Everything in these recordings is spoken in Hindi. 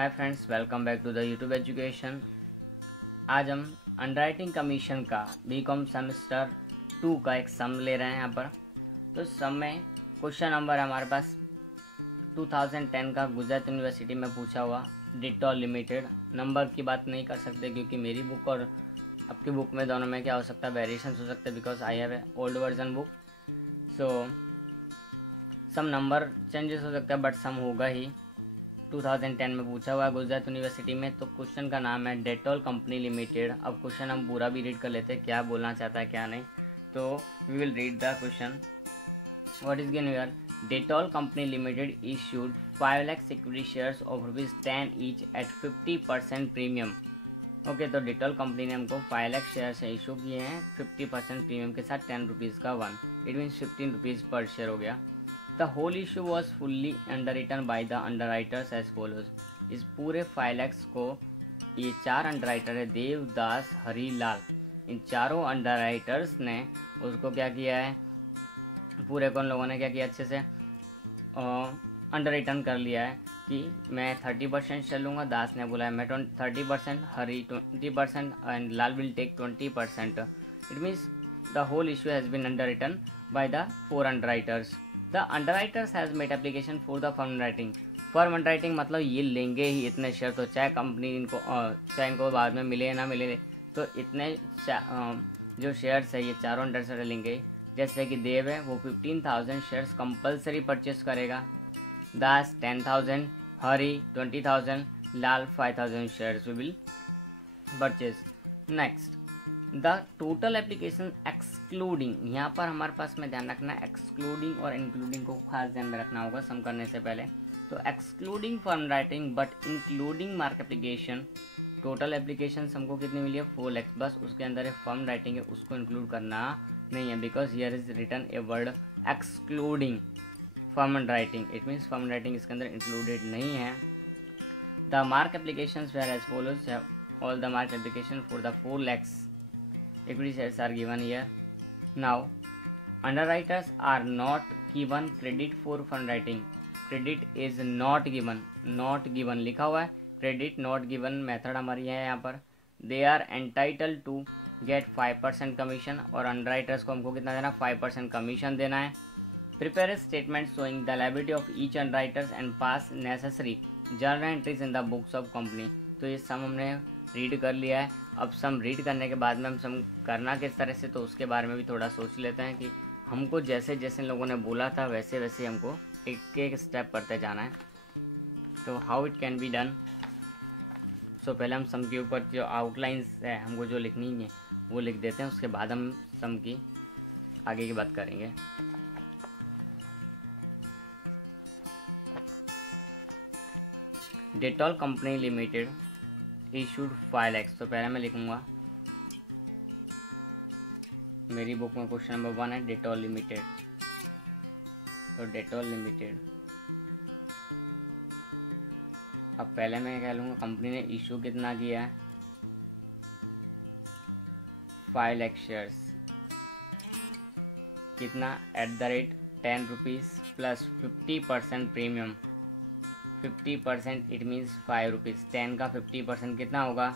Hi friends, welcome back to the YouTube education. आज हम अंडरराइटिंग कमीशन का बीकॉम सेमेस्टर 2 का एक सम ले रहे हैं यहाँ पर। तो सम में क्वेश्चन नंबर हमारे पास 2010 का गुजरात यूनिवर्सिटी में पूछा हुआ डिटॉल लिमिटेड। नंबर की बात नहीं कर सकते क्योंकि मेरी बुक और आपकी बुक में दोनों में क्या हो सकता है, वेरिएशन हो सकते हैं, because I have a old version book. So some number changes हो सकता है बट सम होगा ही। 2010 में पूछा हुआ है गुजरात यूनिवर्सिटी में। तो क्वेश्चन का नाम है डेटॉल कंपनी लिमिटेड। अब क्वेश्चन हम पूरा भी रीड कर लेते हैं, क्या बोलना चाहता है क्या नहीं। तो we will read the question. What is given here? Dettol company limited issued 5 lakh security shares of ₹10 each at 50% premium. Okay, तो डेटॉल कंपनी ने हमको 5 लाख शेयर्स इशू किए हैं 50% प्रीमियम के साथ, ₹10 का 1, इट मीन्स ₹15 पर शेयर हो गया। The whole issue was fully underwritten by the underwriters as follows। इस पूरे 5 lakhs को ये 4 अंडरराइटर है, देवदास, हरीलाल, इन चारों अंडरराइटर्स ने उसको क्या किया है, पूरे कौन लोगों ने क्या किया, अच्छे से अंडर रिटर्न कर लिया है कि मैं 30% शेयर लूँगा। दास ने बोला है मैं 30%, Hari 20% and Lal will take 20%। It means the whole issue has been underwritten by the 4 underwriters. The underwriters has made application for the firm underwriting. Firm underwriting मतलब ये लेंगे ही इतने शेयर, तो चाहे कंपनी इनको चाहे इनको बाद में मिले ना मिले, तो इतने जो शेयर्स है ये चारों अंडरराइटर लेंगे। जैसे कि देव है वो 15,000 शेयर्स कंपलसरी परचेस करेगा, Das 10,000, Hari 20,000, Lal 5,000 shares we will purchase. Next, the total application excluding, यहाँ पर हमारे पास में ध्यान रखना है, एक्सक्लूडिंग और इंक्लूडिंग को खास ध्यान में रखना होगा सम करने से पहले। तो excluding firm writing but including mark application, total application हमको कितनी मिली है 4 लाख, बस उसके अंदर एक फर्म राइटिंग है उसको इंक्लूड करना नहीं है, because here is written a word excluding firm writing, it means firm writing इसके अंदर इंक्लूडेड नहीं है। The mark application whereas follows, all the mark application for the 4 lakhs equity shares are given here. Now underwriters are not given credit for fund writing, credit is not given, not given लिखा हुआ है, credit not given मेथड हमारी है यहाँ पर। they are entitled to get 5% commission, और अंडरराइटर्स को हमको कितना देना, 5% कमीशन देना है। prepare a statement showing the liability of each underwriters and pass necessary journal entries in the books of company। तो ये सम हमने रीड कर लिया है। अब सम रीड करने के बाद में हम सम करना किस तरह से, तो उसके बारे में भी थोड़ा सोच लेते हैं कि हमको जैसे जैसे लोगों ने बोला था वैसे वैसे हमको एक एक स्टेप करते जाना है। तो how it can be done. So पहले हम सम के ऊपर जो आउटलाइंस है हमको जो लिखनी है वो लिख देते हैं, उसके बाद हम सम की आगे की बात करेंगे। Dettol company limited issued 5 lakhs, तो पहले मैं लिखूंगा, मेरी बुक में क्वेश्चन नंबर 1 है डेटॉल लिमिटेड। तो डेटॉल लिमिटेड, अब पहले मैं क्या लूँगा, कंपनी ने इशू कितना किया है 5 लाख शेयर्स, कितना at the rate ₹10 plus 50% premium, 50% it means ₹5। 10 का 50% कितना होगा,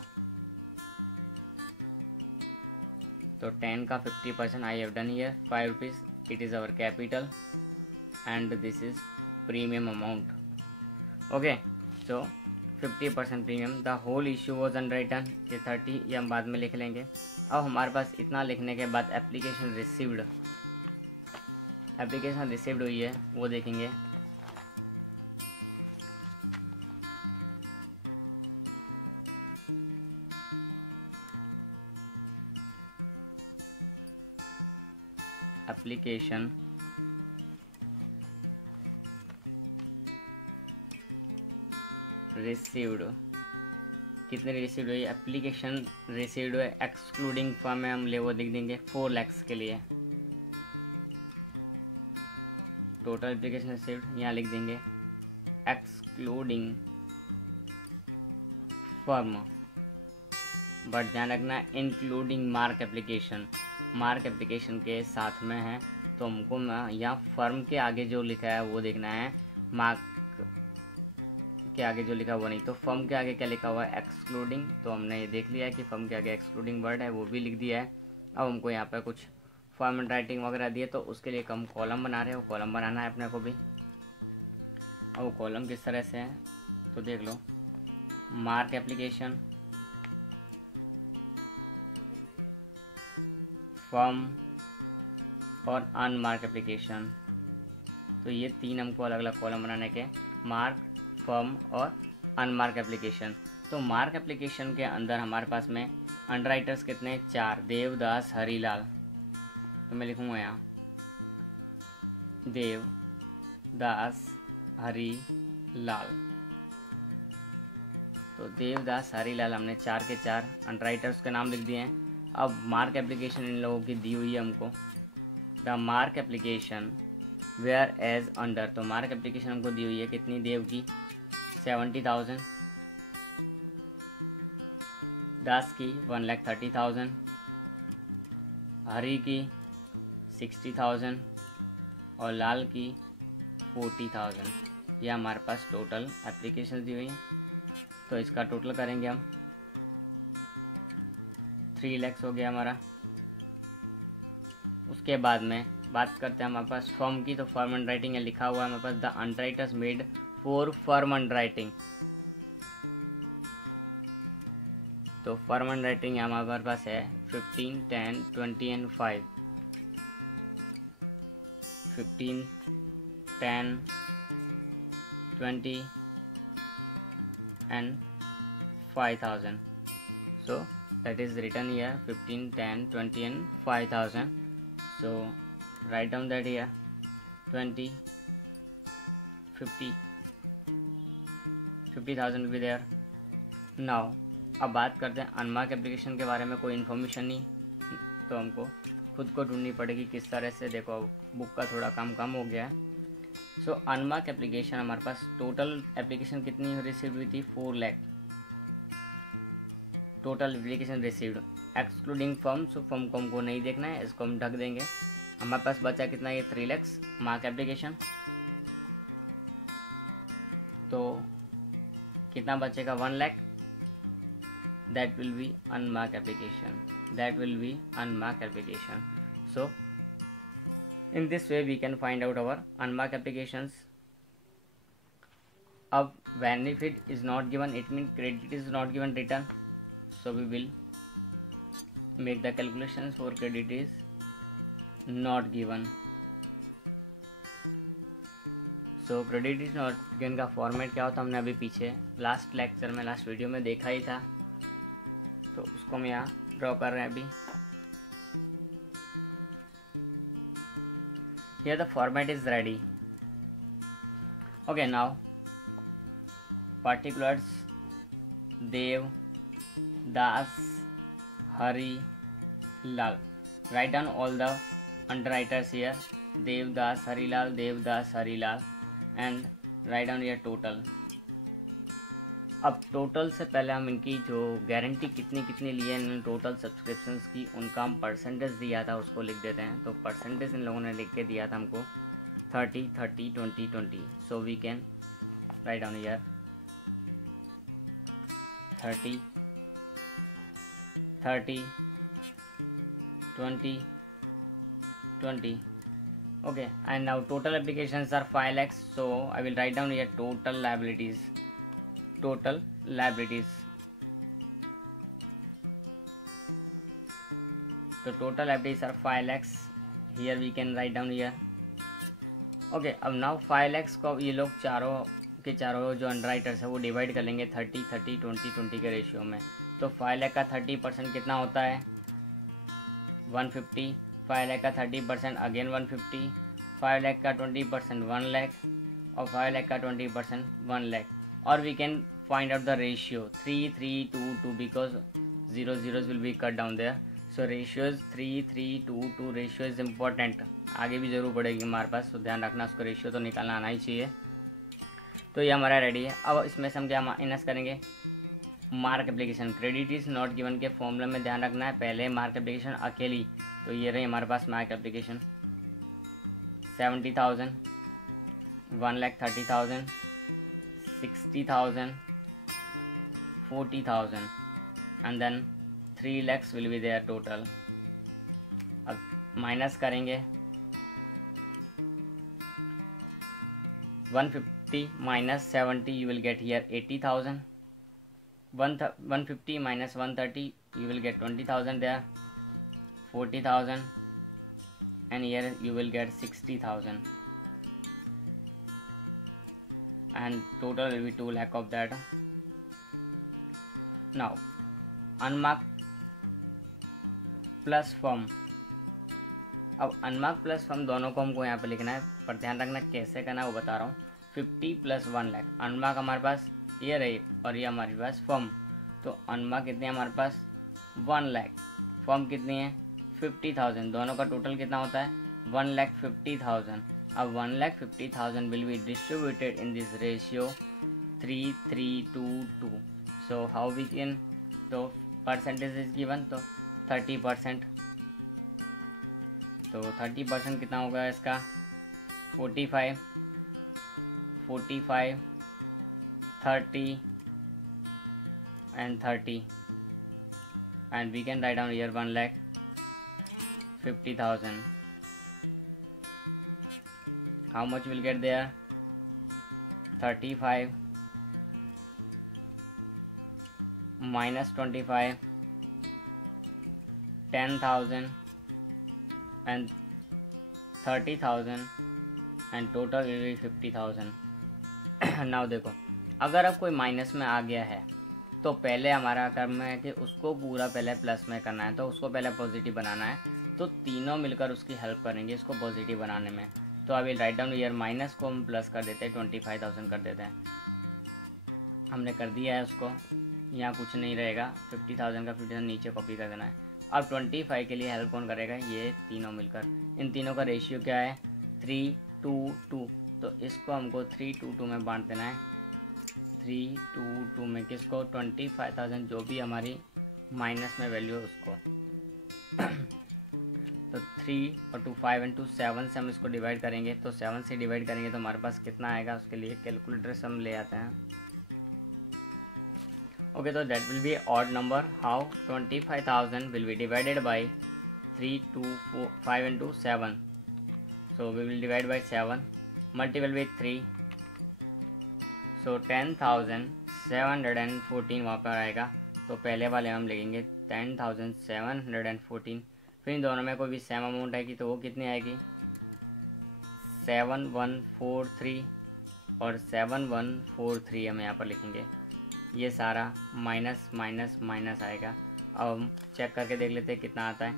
तो 10 का 50% I have done here ₹5, it is our capital and this is premium amount. Okay, so 50% premium, the whole issue was underwritten, ये 30 ये हम बाद में लिख लेंगे। अब हमारे पास इतना लिखने के बाद एप्लीकेशन रिसीव्ड, एप्लीकेशन रिसीव्ड हुई है वो देखेंगे। एप्लीकेशन रिसीव्ड, कितने रिसीव्ड हुई, एप्लीकेशन रिसीव्ड है एक्सक्लूडिंग फर्म में हम ले वो लिख देंगे 4 lakhs के लिए। टोटल एप्लीकेशन रिसीव्ड यहाँ लिख देंगे एक्सक्लूडिंग फर्म, बट ध्यान रखना including mark application, mark application के साथ में है, तो हमको यहाँ फर्म के आगे जो लिखा है वो देखना है, मार्क के आगे जो लिखा हुआ नहीं, तो फर्म के आगे क्या लिखा हुआ है, एक्सक्लूडिंग। तो हमने ये देख लिया है कि फर्म के आगे एक्सक्लूडिंग वर्ड है, वो भी लिख दिया है। अब हमको यहाँ पर कुछ फॉर्म एंड राइटिंग वगैरह दिए, तो उसके लिए हम कॉलम बना रहे हैं, वो कॉलम बनाना है अपने को भी। और वो कॉलम किस तरह से है तो देख लो, मार्क एप्लीकेशन, फर्म और अनमार्क एप्लीकेशन। तो ये 3 हमको अलग अलग कॉलम बनाने के, मार्क, फर्म और अनमार्क एप्लीकेशन। तो मार्क एप्लीकेशन के अंदर हमारे पास में अंडरराइटर्स कितने, 4, देवदास, हरीलाल। तो मैं लिखूँगा यहाँ देवदास, हरीलाल। तो देवदास, हरीलाल हमने 4 के 4 अंडरराइटर्स के नाम लिख दिए हैं। अब मार्क एप्लीकेशन इन लोगों की दी हुई है हमको, the mark application whereas under. तो मार्क एप्लीकेशन हमको दी हुई है कितनी, देव की 70,000, दास की 1,30,000, हरी की 60,000 और लाल की 40,000। ये हमारे पास टोटल एप्लीकेशन दी हुई है। तो इसका टोटल करेंगे हम, 3 लाख हो गया हमारा। उसके बाद में बात करते हैं हमारे पास फर्म की। तो फर्म एंड राइटिंग लिखा हुआ है हमारे पास, the underwriters made for firm underwriting. तो फर्म एंड राइटिंग हमारे पास है 15, 10, 20 and 5। 15, 10, 20 and 5,000. So that is written here 15, 10, 20 and 5,000. So write down that here 20, 50, 50,000 will be there. Now अब बात करते हैं अनमार्क एप्लीकेशन के बारे में। कोई इन्फॉर्मेशन नहीं, तो हमको खुद को ढूंढनी पड़ेगी किस तरह से। देखो बुक का थोड़ा काम कम हो गया है। सो अनमार्क एप्लीकेशन हमारे पास टोटल एप्लीकेशन कितनी रिसीव हुई थी, 4 लाख total application received excluding firm. So firm को हमको नहीं देखना है, इसको हम ढक देंगे। हमारे पास बचा कितना, ये 3 लाख मार्क एप्लीकेशन। तो कितना बचेगा, 1 lakh. That will be unmark application, that will be unmark application. So in this way we can find out our unmarked applications. अब benefit is not given, it means credit is not given return. So we will make the calculations for credit is not given. So credit is not given का फॉर्मेट क्या होता है हमने अभी पीछे लास्ट लेक्चर में, लास्ट वीडियो में देखा ही था। तो उसको हम यहाँ ड्रॉ कर रहे हैं अभी। Here the format is ready. Okay, now particulars Dev, Das, Hari, Lal. Write down all the underwriters here. Dev, Das, Hari, Lal, Dev, Das, Hari, Lal, and write down here total. अब टोटल से पहले हम इनकी जो गारंटी कितनी कितनी ली है इन्होंने टोटल सब्सक्रिप्शंस की, उनका हम परसेंटेज दिया था उसको लिख देते हैं। तो परसेंटेज इन लोगों ने लिख के दिया था हमको 30, 30, 20, 20। So we can write down here 30, 30, 20, 20. Okay, and now total applications are 5 lakhs. So I will write down here total liabilities. Total liabilities. So total liabilities are 5 lakhs. Here we can write down here. Okay, अब now 5 lakhs को ये लोग चारों के चारों जो अंडरराइटर्स है वो डिवाइड कर लेंगे 30, 30, 20, 20 के रेशियो में। तो 5 लाख का 30% कितना होता है, 150। 5 लाख का 30% अगेन 150। 5 लाख का 20% 1 लाख और 5 लाख का 20% 1 लाख। और we can find out the ratio 3, 3, 2, 2 because 0 zeros will be cut down there. So ratio is 3, 3, 2, 2. ratio is important, आगे भी जरूर पड़ेगी हमारे पास, तो ध्यान रखना उसको रेशियो तो निकालना आना ही चाहिए। तो ये हमारा रेडी है। अब इसमें से हम क्या माइनस करेंगे, mark application. Credit is not given के फॉर्मूले में ध्यान रखना है, पहले मार्क एप्लीकेशन अकेली। तो ये रही हमारे पास mark application 70,000, 1,30,000, 60,000, 40,000 and then 3 lakhs will be there total. अब माइनस करेंगे 150 minus 70 you will get here 80,000. 150 minus 130 you will get 20,000 there, 40,000 and here you will get 60,000 and total will be 2 lakh of that. Now unmarked plus form, अब अनमार्क प्लस फॉर्म दोनों को हमको यहाँ पे लिखना है, पर ध्यान रखना कैसे करना है वो बता रहा हूँ। 50 + 1 लाख, अनमार्क हमारे पास ये रही और ये हमारे पास फॉर्म, तो अनमार्क कितनी है हमारे पास 1 लाख, फॉर्म कितनी है 50,000, दोनों का टोटल कितना होता है 1,50,000। अब 1,50,000 will be distributed in this ratio 3:3:2:2। So how we can, तो परसेंटेज इज गिवन, तो 30%, तो 30% कितना होगा इसका 45, 30 and 30 and we can write down here 1,50,000. How much will get there 35 minus 25, 10,000 and 30,000 and total will be 50,000. Now देखो, अगर अब कोई माइनस में आ गया है तो पहले हमारा कर्म है कि उसको पूरा पहले प्लस में करना है, तो उसको पहले पॉजिटिव बनाना है, तो तीनों मिलकर उसकी हेल्प करेंगे इसको पॉजिटिव बनाने में। तो अभी राइट डाउन ईयर माइनस को हम प्लस कर देते हैं, 25,000 कर देते हैं, हमने कर दिया है उसको, यहाँ कुछ नहीं रहेगा, 50,000 का 50,000 नीचे कॉपी कर देना है। अब 25 के लिए हेल्प कौन करेगा, ये तीनों मिलकर, इन तीनों का रेशियो क्या है 3:2:2, तो इसको हमको 3:2:2 में बांट देना है, 3:2:2 में किसको 25,000 जो भी हमारी माइनस में वैल्यू है उसको। तो 3 और 2 5 and 2 7 से हम इसको डिवाइड करेंगे, तो 7 से डिवाइड करेंगे तो हमारे पास कितना आएगा, उसके लिए कैलकुलेटर से हम ले आते हैं। ओके, तो that will be odd number, how 25,000 will be divided by 3 2 4 5 and 2 7, so we will divide by 7 multiple with 3, so 10,714 वहाँ पर आएगा। तो पहले वाले हम लिखेंगे 10,714, फिर इन दोनों में कोई भी सेम अमाउंट आएगी तो वो कितनी आएगी 7143 और 7143 हम यहाँ पर लिखेंगे, ये सारा माइनस माइनस माइनस आएगा। अब हम चेक करके देख लेते हैं कितना आता है,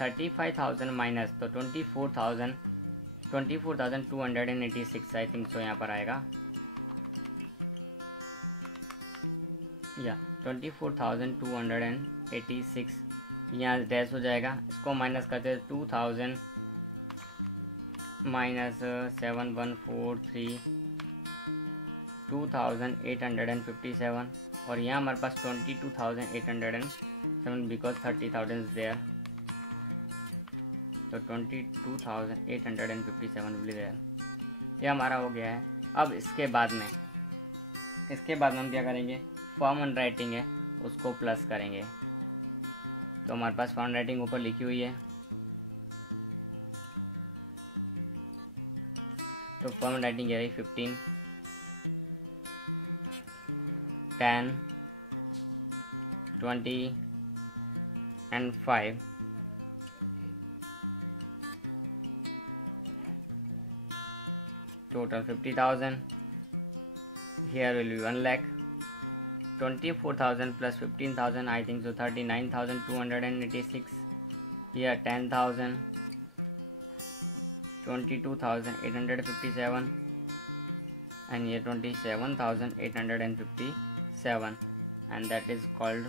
35,000 माइनस, तो 24,286 आई थिंक सो यहाँ पर आएगा, या 24,286 यहाँ डैश हो जाएगा, इसको माइनस करते हैं 2,000 माइनस 7143 2,857 और यहाँ हमारे पास 22,807 बिकॉज 30,000 इज देयर, तो 22,857 विल बी देयर, ये हमारा हो गया है। अब इसके बाद में हम क्या करेंगे, फॉर्म हैंड राइटिंग है उसको प्लस करेंगे, तो हमारे पास फॉर्म राइटिंग ऊपर लिखी हुई है, तो फॉर्म राइटिंग ये रही 15 10 20 and 5, total 50,000, here will be 1 lakh, 24,000 plus 15,000 I think so 39,286, here 10,000, 22,857 and here 27,857, and that is called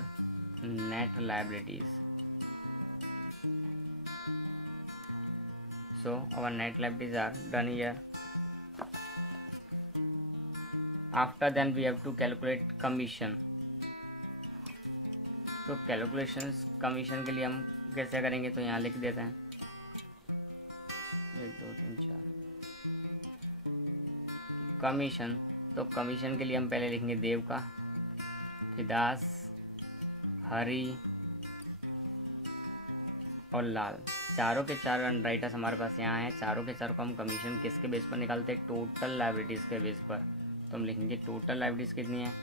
net liabilities. So our net liabilities are done here. After then we have to calculate commission. तो कैलकुलेशंस कमीशन के लिए हम कैसे करेंगे, तो यहाँ लिख देते हैं 1 2 3 4 कमीशन, तो तो कमीशन के लिए हम पहले लिखेंगे देव का, फिर दास, हरी और लाल, चारों के चार अंडरराइटर्स हमारे पास यहाँ हैं। चारों के चारों को हम कमीशन किसके बेस पर निकालते हैं? टोटल लाइबिलिटीज़ के बेस पर। तो हम लिखेंगे टोटल लाइबिलिटीज़ कितनी है?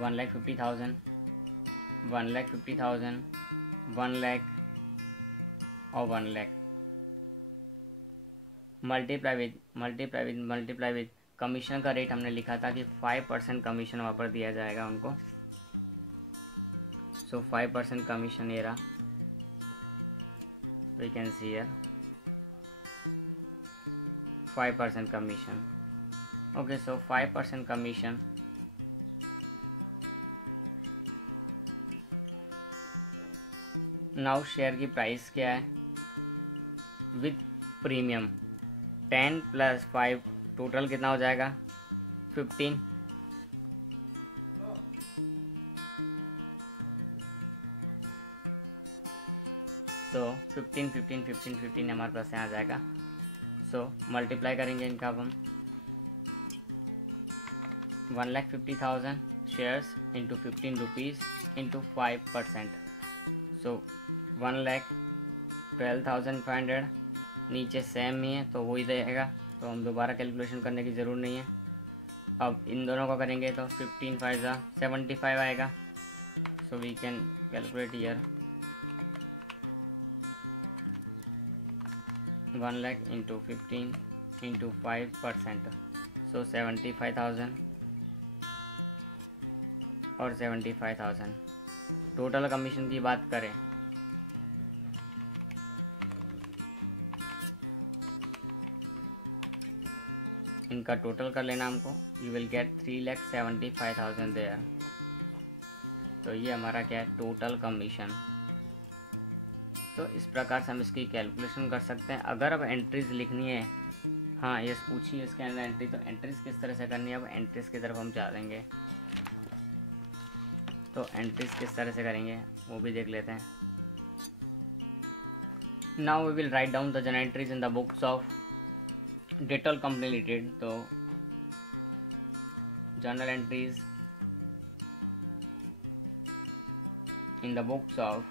1,50,000, 1,50,000, 1,00,000 और 1,00,000 मल्टीप्लाई विद कमीशन का रेट हमने लिखा था कि 5% कमीशन वहाँ पर दिया जाएगा उनको। सो 5% कमीशन ये रहा, we can see here 5% commission. Okay, so 5% commission now share की प्राइस क्या है? विथ प्रीमियम 10 + 5 टोटल कितना हो जाएगा? 15। तो 15 हमारे पास यहाँ आ जाएगा। सो मल्टीप्लाई करेंगे इनका अब हम 1,50,000 शेयर्स इंटू 15 रुपीज़ इंटू 5%। सो 1,12,500 नीचे सेम ही है तो वही रहेगा, तो हम दोबारा कैलकुलेशन करने की ज़रूर नहीं है। अब इन दोनों को करेंगे तो 15 × 5 = 75 आएगा। So we can calculate here 1,00,000 into 15 into 5%। So 75,000 और 75,000। टोटल कमीशन की बात करें इनका टोटल कर लेना हमको, यू विल गेट 3,75,000 देयर। तो ये हमारा क्या है? Total commission. तो इस प्रकार से हम इसकी कैलकुलेशन कर सकते हैं। अगर अब एंट्रीज लिखनी है, हाँ यस पूछिए इसके अंदर एंट्री, तो एंट्रीज किस तरह से करनी है? अब एंट्रीज की तरफ हम जा देंगे, तो एंट्रीज किस तरह से करेंगे वो भी देख लेते हैं। Now we will write down the general entries in the books of Dettol company limited. तो journal entries in the books of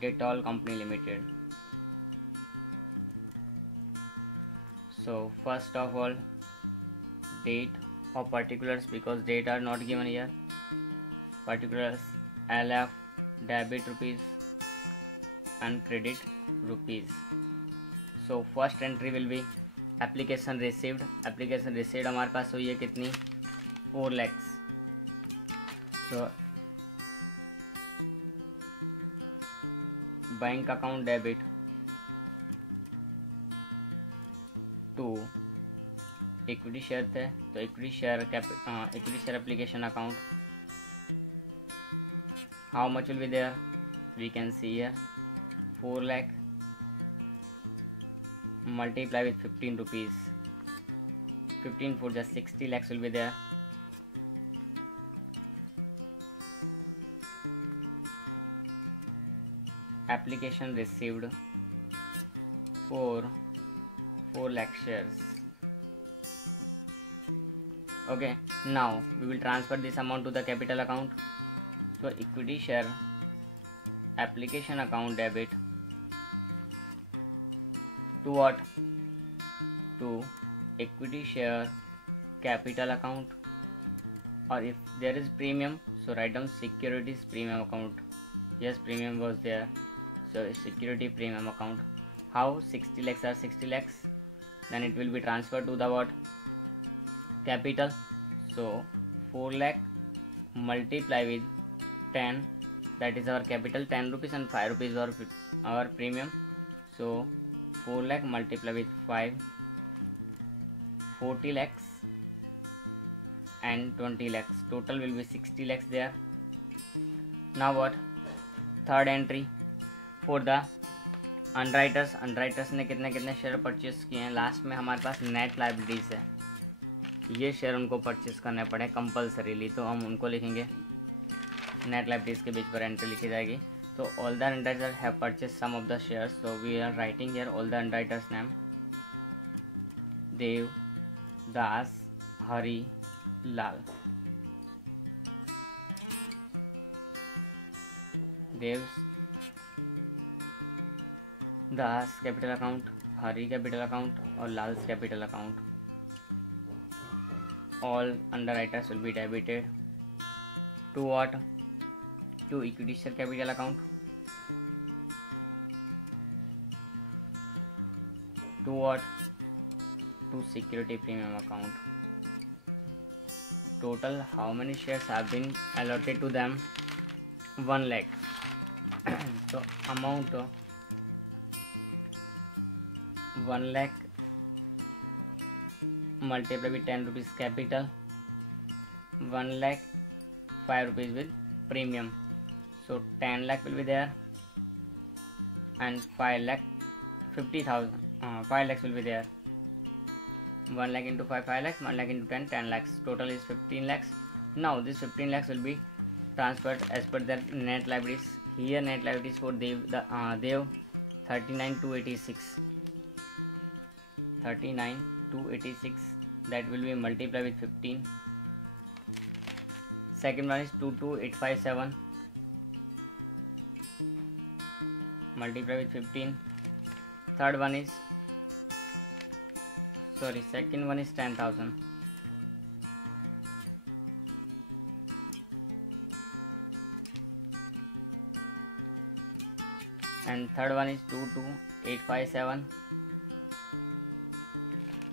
Dettol company limited. So first of all, date or particulars, because date are not given here. Particulars LF debit rupees and credit rupees. So first entry will be application received. Application received हमारे पास हुई है कितनी? 4 lakhs. So bank account debit to equity share थे, तो equity share application account, how much will be there? We can see here 4 lakh multiply with 15 rupees, 15 for just 60 lakhs will be there. Application received for 4 lakh shares. Okay, now we will transfer this amount to the capital account. So equity share application account debit to what? To equity share capital account, or if there is premium, so write down securities premium account. Yes, premium was there, so security premium account. How? 60 lakhs are 60 lakhs, then it will be transferred to the what? Capital. So 4 lakh multiply with 10, that is our capital, 10 rupees, and 5 rupees our premium. So 4 lakh multiply with 5, 40 lakhs and 20 lakhs. Total will be 60 lakhs there. Now what? Third entry for the underwriters. Underwriters ने कितने कितने शेयर परचेस किए हैं? लास्ट में हमारे पास नेट लाइबिलिटीज़ है, ये शेयर उनको परचेस करने पड़े कंपलसरीली, तो हम उनको लिखेंगे नेट लाइबिलिटीज़ के बीच पर एंट्री लिखी जाएगी। तो all the underwriters have purchase some of the shares, so we are writing here all the underwriters name. Dev, Das, Hari, Lal. Dev, Das capital account, Hari capital account और Lal capital account. All underwriters will be debited to what? To equity share capital account. To what? To security premium account. Total how many shares have been allotted to them? 1 lakh. So amount 1 lakh multiply with 10 rupees capital, 1 lakh 5 rupees with premium. So 10 lakh will be there and 5 lakh 50,000. 5 lakhs will be there. 1 lakh into 5 lakhs, 1 lakh into 10 lakhs. Total is 15 lakhs. Now this 15 lakhs will be transferred as per their net liabilities. Here net liabilities for Dev 39,286. 39,286, that will be multiplied with 15. Second one is 22,857 multiply with 15. Third one is second one is 10,000. And third one is 22,857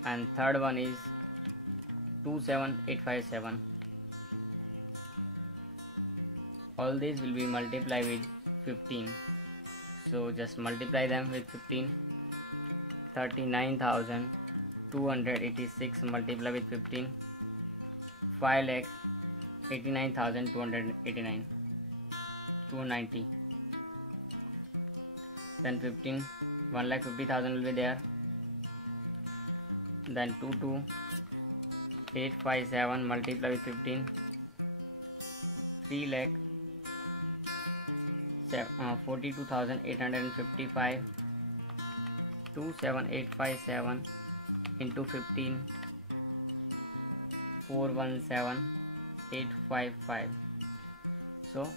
and third one is 27,857. All these will be multiplied with 15. So just multiply them with 15. 39,286 multiplied with 15. 5,89,289. 290. Then 15. 1,50,000 will be there. Then 22,857 multiplied with 15. 3,42,855. 27,857 into 15. 417,855. So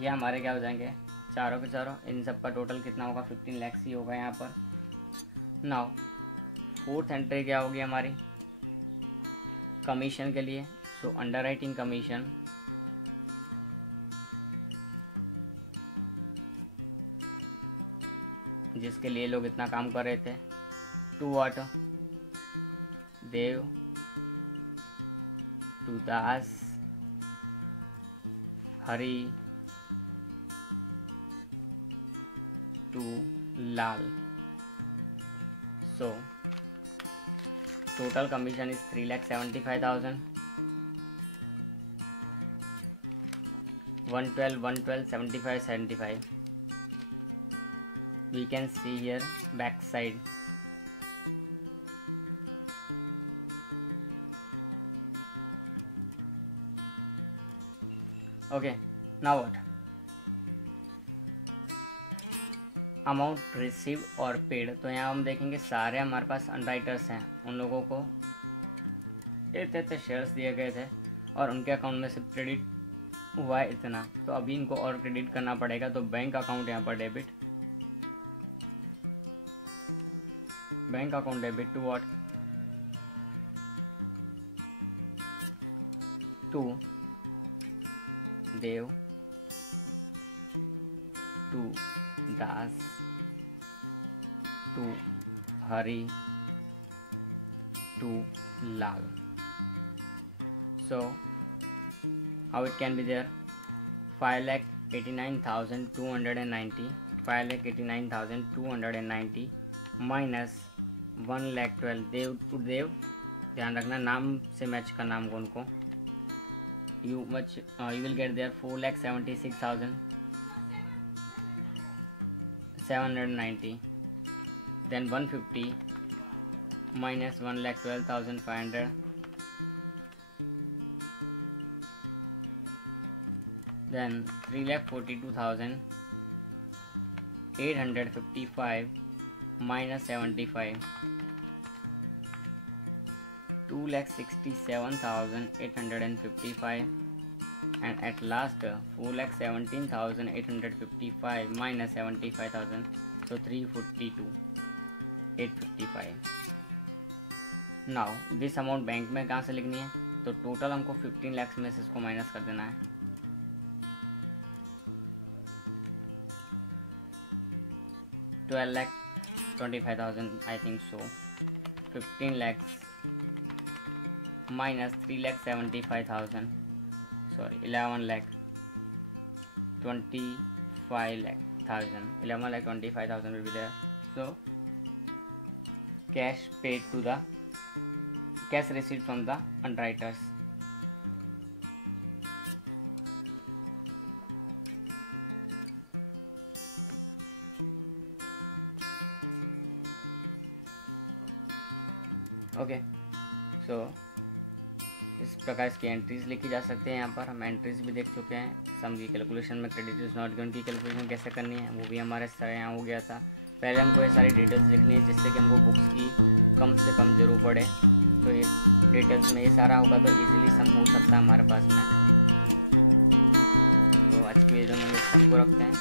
ये हमारे क्या हो जाएंगे, चारों के चारों, इन सब का टोटल कितना होगा, 15 lakhs ही होगा यहाँ पर। नाउ फोर्थ एंट्री क्या होगी हमारी, कमीशन के लिए। सो अंडरराइटिंग कमीशन जिसके लिए लोग इतना काम कर रहे थे, to what, Dev, to Das, Hari, to Lal. So total commission is 3,75,000. 112, 112, 75, 75. We can see here back side. Okay, now what? Amount receive और पेड। तो यहाँ हम देखेंगे सारे हमारे पास अंडरराइटर्स हैं, उन लोगों को इतने शेयर्स दिए गए थे और उनके अकाउंट में से क्रेडिट हुआ है इतना, तो अभी इनको और क्रेडिट करना पड़ेगा। तो बैंक अकाउंट यहाँ पर debit, bank account debit to what, to Dev, to Das, to Hari, to Lal. So how it can be there? 5,89,290, 5,89,290 minus 1,12,000 Dev to Dev, ध्यान रखना नाम से मैच करना हमको उनको. You will get there 4,76,790. Then 150 minus 1,12,500. Then 3,42,855 minus 75. 2,67,855 and at last 4,17,855 minus 75,000, so 342,855. Now this amount bank में कहाँ से लिखनी है, तो टोटल हमको 15 लाख में से इसको माइनस कर देना है। $12,25,000 I think so. 15 lakhs minus 3,75,000, sorry 11,25,000, 11,25,000 will be there. So cash paid to the cash received from the underwriters. Okay so इस प्रकार इसकी एंट्रीज लिखी जा सकती है। यहाँ पर हम एंट्रीज भी देख चुके हैं। सम की कैलकुलेशन में क्रेडिट इज नॉट गिवन की कैलकुलेशन कैसे करनी है वो भी हमारे यहाँ हो गया था। पहले हमको ये सारी डिटेल्स लिखनी है जिससे कि हमको बुक्स की कम से कम जरूर पड़े। तो ये डिटेल्स में ये सारा होगा तो इजीली सम हो सकता है हमारे पास में। तो आज की वीडियो में हम सम को रखते हैं।